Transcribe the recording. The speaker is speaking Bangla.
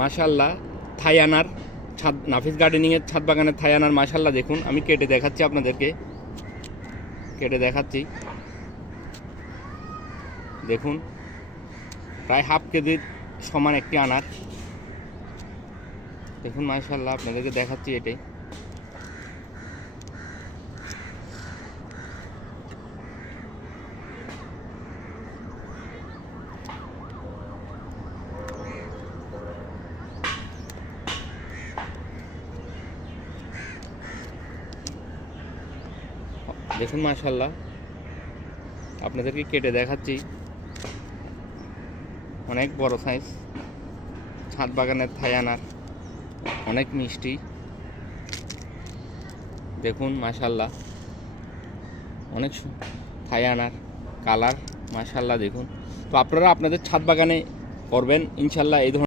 মাশাআল্লাহ থাই আনার ছাদ নাফিস গার্ডেনিংয়ের ছাদ বাগানের থাই আনার মাশাআল্লাহ দেখুন, আমি কেটে দেখাচ্ছি আপনাদেরকে, কেটে দেখাচ্ছি। দেখুন প্রায় হাফ কেজির সমান একটি আনার। দেখুন মাশাআল্লাহ আপনাদেরকে দেখাচ্ছি এটাই। দেখুন মাশাআল্লাহ আপনাদেরকে কেটে দেখাচ্ছি, অনেক বড় সাইজ ছাদ বাগানের থাই আনার, অনেক মিষ্টি। দেখুন মাশাআল্লাহ অনেক থাই আনার কালার মাশাআল্লাহ দেখুন। তো আপনারা আপনাদের ছাদ বাগানে করবেন ইনশাআল্লাহ এই ধরনের